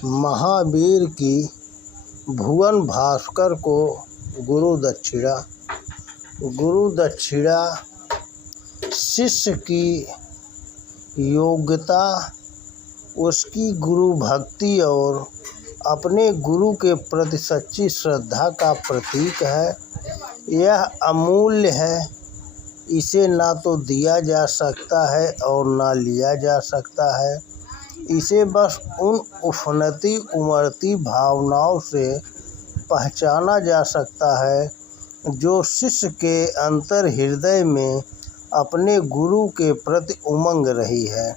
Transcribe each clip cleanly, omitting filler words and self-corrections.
महावीर की भुवन भास्कर को गुरु दक्षिणा। गुरु दक्षिणा शिष्य की योग्यता, उसकी गुरु भक्ति और अपने गुरु के प्रति सच्ची श्रद्धा का प्रतीक है। यह अमूल्य है, इसे ना तो दिया जा सकता है और ना लिया जा सकता है। इसे बस उन उन्नति उमड़ती भावनाओं से पहचाना जा सकता है जो शिष्य के अंतर हृदय में अपने गुरु के प्रति उमंग रही है,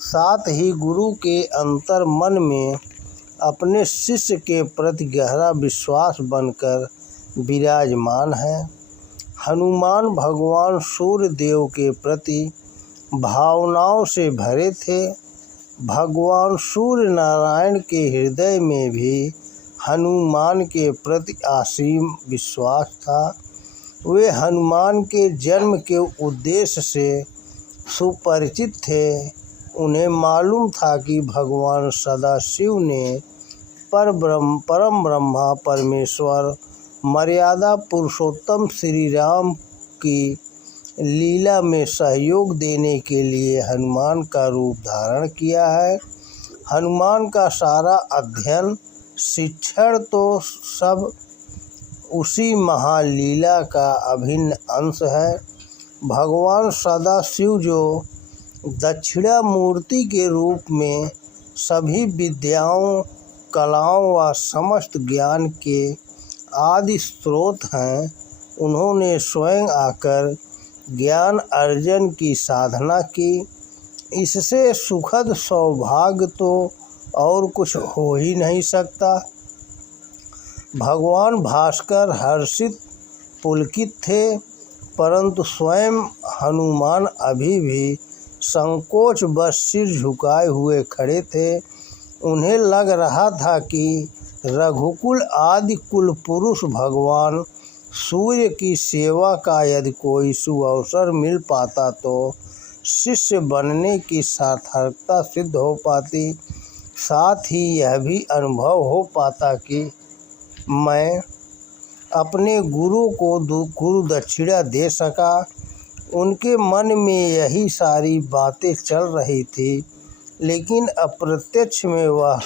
साथ ही गुरु के अंतर मन में अपने शिष्य के प्रति गहरा विश्वास बनकर विराजमान है। हनुमान भगवान सूर्य देव के प्रति भावनाओं से भरे थे। भगवान सूर्य नारायण के हृदय में भी हनुमान के प्रति असीम विश्वास था। वे हनुमान के जन्म के उद्देश्य से सुपरिचित थे। उन्हें मालूम था कि भगवान सदाशिव ने परम ब्रह्मा परमेश्वर मर्यादा पुरुषोत्तम श्री राम की लीला में सहयोग देने के लिए हनुमान का रूप धारण किया है। हनुमान का सारा अध्ययन शिक्षण तो सब उसी महालीला का अभिन्न अंश है। भगवान सदाशिव जो दक्षिणा मूर्ति के रूप में सभी विद्याओं, कलाओं व समस्त ज्ञान के आदि स्रोत हैं, उन्होंने स्वयं आकर ज्ञान अर्जन की साधना की। इससे सुखद सौभाग्य तो और कुछ हो ही नहीं सकता। भगवान भास्कर हर्षित पुलकित थे, परंतु स्वयं हनुमान अभी भी संकोच बस सिर झुकाए हुए खड़े थे। उन्हें लग रहा था कि रघुकुल आदि कुल पुरुष भगवान सूर्य की सेवा का यदि कोई सुअवसर मिल पाता तो शिष्य बनने की सार्थकता सिद्ध हो पाती। साथ ही यह भी अनुभव हो पाता कि मैं अपने गुरु को गुरु दक्षिणा दे सका। उनके मन में यही सारी बातें चल रही थी, लेकिन अप्रत्यक्ष में वह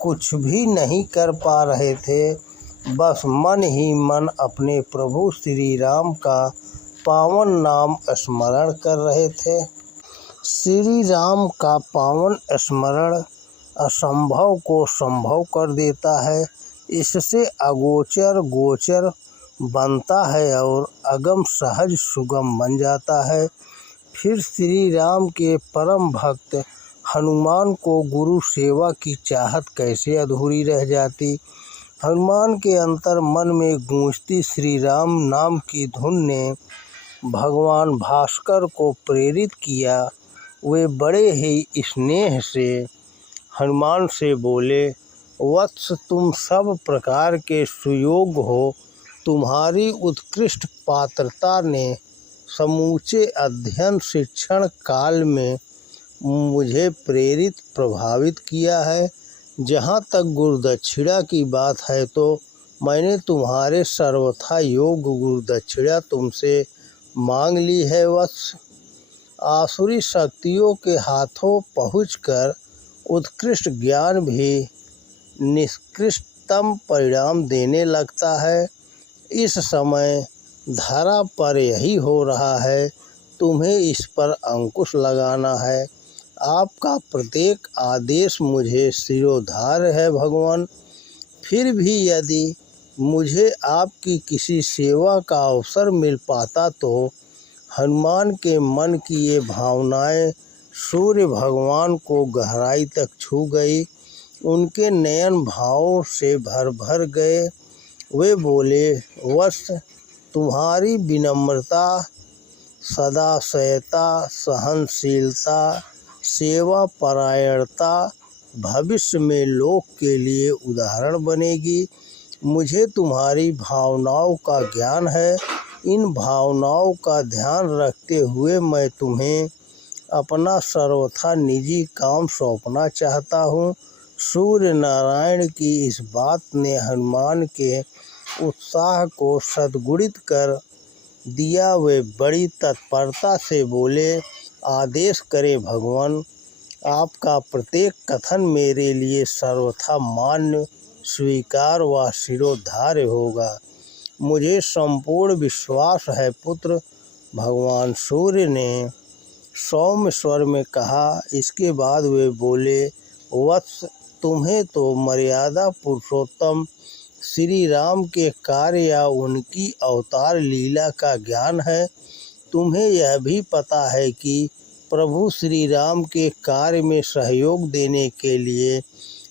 कुछ भी नहीं कर पा रहे थे। बस मन ही मन अपने प्रभु श्री राम का पावन नाम स्मरण कर रहे थे। श्री राम का पावन स्मरण असंभव को संभव कर देता है। इससे अगोचर गोचर बनता है और अगम सहज सुगम बन जाता है। फिर श्री राम के परम भक्त हनुमान को गुरु सेवा की चाहत कैसे अधूरी रह जाती। हनुमान के अंतर मन में गूंजती श्री राम नाम की धुन ने भगवान भास्कर को प्रेरित किया। वे बड़े ही स्नेह से हनुमान से बोले, वत्स, तुम सब प्रकार के सुयोग्य हो। तुम्हारी उत्कृष्ट पात्रता ने समूचे अध्ययन शिक्षण काल में मुझे प्रेरित प्रभावित किया है। जहाँ तक गुरुदक्षिणा की बात है तो मैंने तुम्हारे सर्वथा योग्य गुरुदक्षिणा तुमसे मांग ली है वत्स। आसुरी शक्तियों के हाथों पहुंचकर उत्कृष्ट ज्ञान भी निकृष्टतम परिणाम देने लगता है। इस समय धरा पर यही हो रहा है। तुम्हें इस पर अंकुश लगाना है। आपका प्रत्येक आदेश मुझे शिरोधार्य है भगवान। फिर भी यदि मुझे आपकी किसी सेवा का अवसर मिल पाता तो। हनुमान के मन की ये भावनाएं सूर्य भगवान को गहराई तक छू गई। उनके नयन भावों से भर भर गए। वे बोले, वत्स, तुम्हारी विनम्रता, सदाशयता, सहनशीलता, सेवा परायणता भविष्य में लोक के लिए उदाहरण बनेगी। मुझे तुम्हारी भावनाओं का ज्ञान है। इन भावनाओं का ध्यान रखते हुए मैं तुम्हें अपना सर्वथा निजी काम सौंपना चाहता हूँ। सूर्य नारायण की इस बात ने हनुमान के उत्साह को सद्गुणित कर दिया। वे बड़ी तत्परता से बोले, आदेश करें भगवान, आपका प्रत्येक कथन मेरे लिए सर्वथा मान्य, स्वीकार व शिरोधार्य होगा। मुझे संपूर्ण विश्वास है पुत्र। भगवान सूर्य ने सौम्य स्वर में कहा। इसके बाद वे बोले, वत्स, तुम्हें तो मर्यादा पुरुषोत्तम श्री राम के कार्य या उनकी अवतार लीला का ज्ञान है। तुम्हें यह भी पता है कि प्रभु श्री राम के कार्य में सहयोग देने के लिए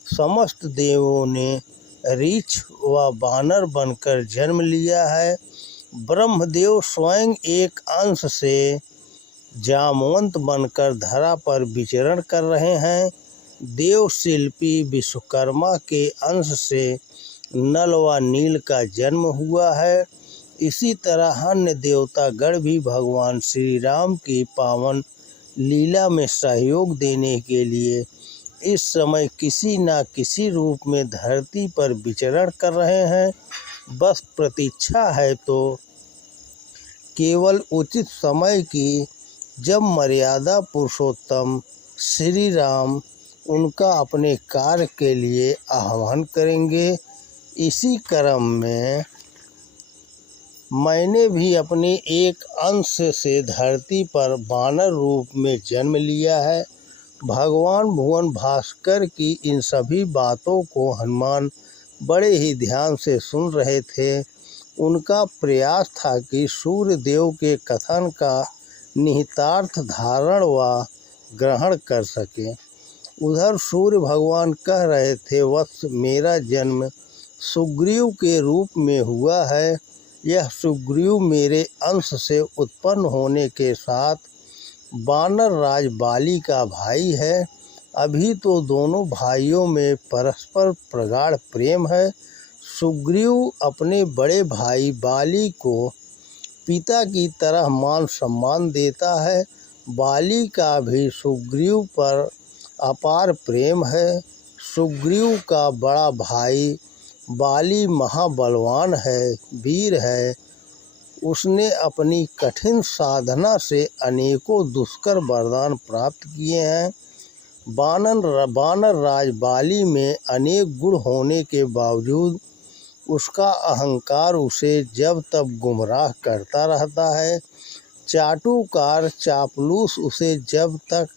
समस्त देवों ने रीछ व बानर बनकर जन्म लिया है। ब्रह्मदेव स्वयं एक अंश से जामवंत बनकर धरा पर विचरण कर रहे हैं। देव शिल्पी विश्वकर्मा के अंश से नल व नील का जन्म हुआ है। इसी तरह अन्य देवतागण भी भगवान श्री राम की पावन लीला में सहयोग देने के लिए इस समय किसी न किसी रूप में धरती पर विचरण कर रहे हैं। बस प्रतीक्षा है तो केवल उचित समय की, जब मर्यादा पुरुषोत्तम श्री राम उनका अपने कार्य के लिए आह्वान करेंगे। इसी क्रम में मैंने भी अपने एक अंश से धरती पर बानर रूप में जन्म लिया है। भगवान भुवन भास्कर की इन सभी बातों को हनुमान बड़े ही ध्यान से सुन रहे थे। उनका प्रयास था कि सूर्य देव के कथन का निहितार्थ धारण व ग्रहण कर सके। उधर सूर्य भगवान कह रहे थे, वत्स, मेरा जन्म सुग्रीव के रूप में हुआ है। यह सुग्रीव मेरे अंश से उत्पन्न होने के साथ वानर राज बाली का भाई है। अभी तो दोनों भाइयों में परस्पर प्रगाढ़ प्रेम है। सुग्रीव अपने बड़े भाई बाली को पिता की तरह मान सम्मान देता है। बाली का भी सुग्रीव पर अपार प्रेम है। सुग्रीव का बड़ा भाई बाली महाबलवान है, वीर है। उसने अपनी कठिन साधना से अनेकों दुष्कर वरदान प्राप्त किए हैं। वानर राज बाली में अनेक गुण होने के बावजूद उसका अहंकार उसे जब तब गुमराह करता रहता है। चाटुकार चापलूस उसे जब तक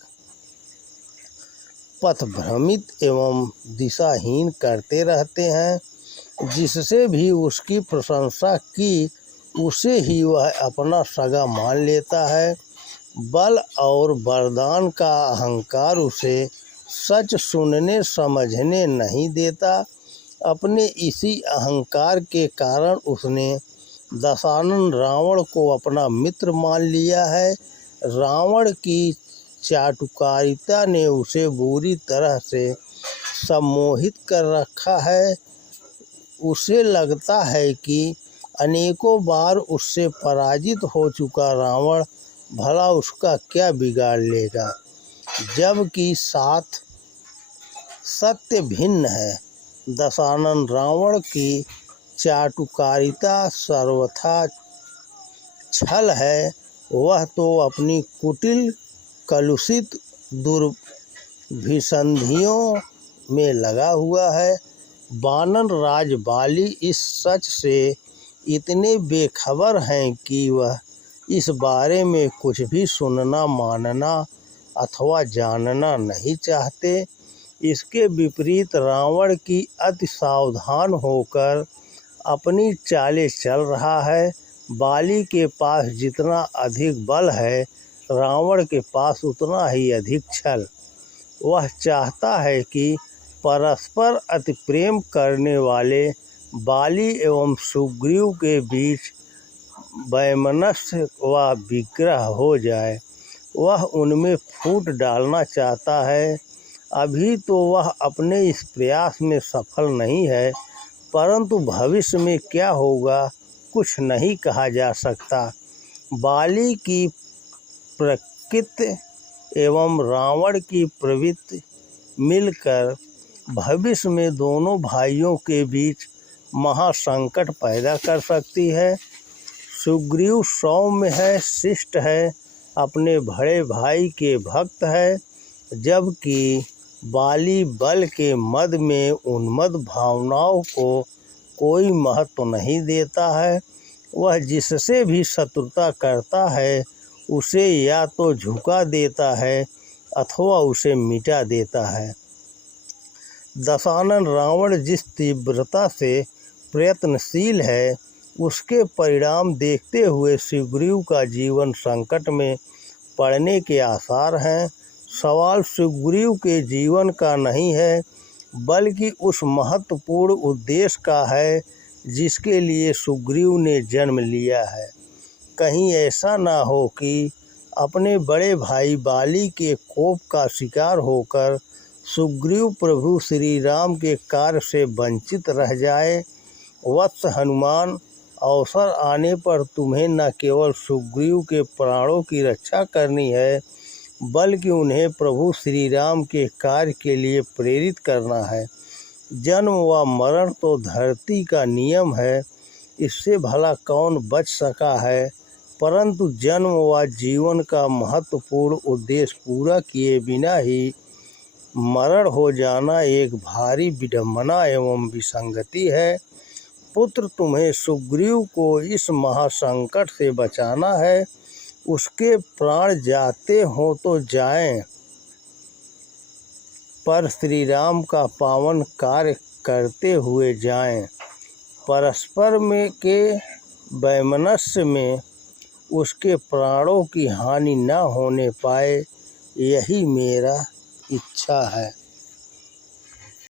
पथभ्रमित एवं दिशाहीन करते रहते हैं। जिससे भी उसकी प्रशंसा की, उसे ही वह अपना सगा मान लेता है। बल और वरदान का अहंकार उसे सच सुनने समझने नहीं देता। अपने इसी अहंकार के कारण उसने दशानन रावण को अपना मित्र मान लिया है। रावण की चाटुकारिता ने उसे बुरी तरह से सम्मोहित कर रखा है। उसे लगता है कि अनेकों बार उससे पराजित हो चुका रावण भला उसका क्या बिगाड़ लेगा, जबकि साथ सत्य भिन्न है। दशानन रावण की चाटुकारिता सर्वथा छल है। वह तो अपनी कुटिल कलुषित दुर्भिसंधियों में लगा हुआ है। वानर राज बाली इस सच से इतने बेखबर हैं कि वह इस बारे में कुछ भी सुनना, मानना अथवा जानना नहीं चाहते। इसके विपरीत रावण की अति सावधान होकर अपनी चालें चल रहा है। बाली के पास जितना अधिक बल है, रावण के पास उतना ही अधिक छल। वह चाहता है कि परस्पर अति प्रेम करने वाले बाली एवं सुग्रीव के बीच वैमनस्य व विग्रह हो जाए। वह उनमें फूट डालना चाहता है। अभी तो वह अपने इस प्रयास में सफल नहीं है, परंतु भविष्य में क्या होगा कुछ नहीं कहा जा सकता। बाली की प्रकृति एवं रावण की प्रवृत्ति मिलकर भविष्य में दोनों भाइयों के बीच महासंकट पैदा कर सकती है। सुग्रीव सौम्य है, शिष्ट है, अपने बड़े भाई के भक्त है, जबकि बाली बल के मद में उन्मत्त भावनाओं को कोई महत्व नहीं देता है। वह जिससे भी शत्रुता करता है उसे या तो झुका देता है अथवा उसे मिटा देता है। दशानन रावण जिस तीव्रता से प्रयत्नशील है उसके परिणाम देखते हुए सुग्रीव का जीवन संकट में पड़ने के आसार हैं। सवाल सुग्रीव के जीवन का नहीं है बल्कि उस महत्वपूर्ण उद्देश्य का है जिसके लिए सुग्रीव ने जन्म लिया है। कहीं ऐसा ना हो कि अपने बड़े भाई बाली के कोप का शिकार होकर सुग्रीव प्रभु श्री राम के कार्य से वंचित रह जाए। वत्स हनुमान, अवसर आने पर तुम्हें न केवल सुग्रीव के प्राणों की रक्षा करनी है बल्कि उन्हें प्रभु श्री राम के कार्य के लिए प्रेरित करना है। जन्म व मरण तो धरती का नियम है, इससे भला कौन बच सका है, परंतु जन्म व जीवन का महत्वपूर्ण उद्देश्य पूरा किए बिना ही मरण हो जाना एक भारी विडंबना एवं विसंगति है। पुत्र, तुम्हें सुग्रीव को इस महासंकट से बचाना है। उसके प्राण जाते हों तो जाएं, पर श्री राम का पावन कार्य करते हुए जाएं। परस्पर में के वैमनस्य में उसके प्राणों की हानि न होने पाए, यही मेरा इच्छा है।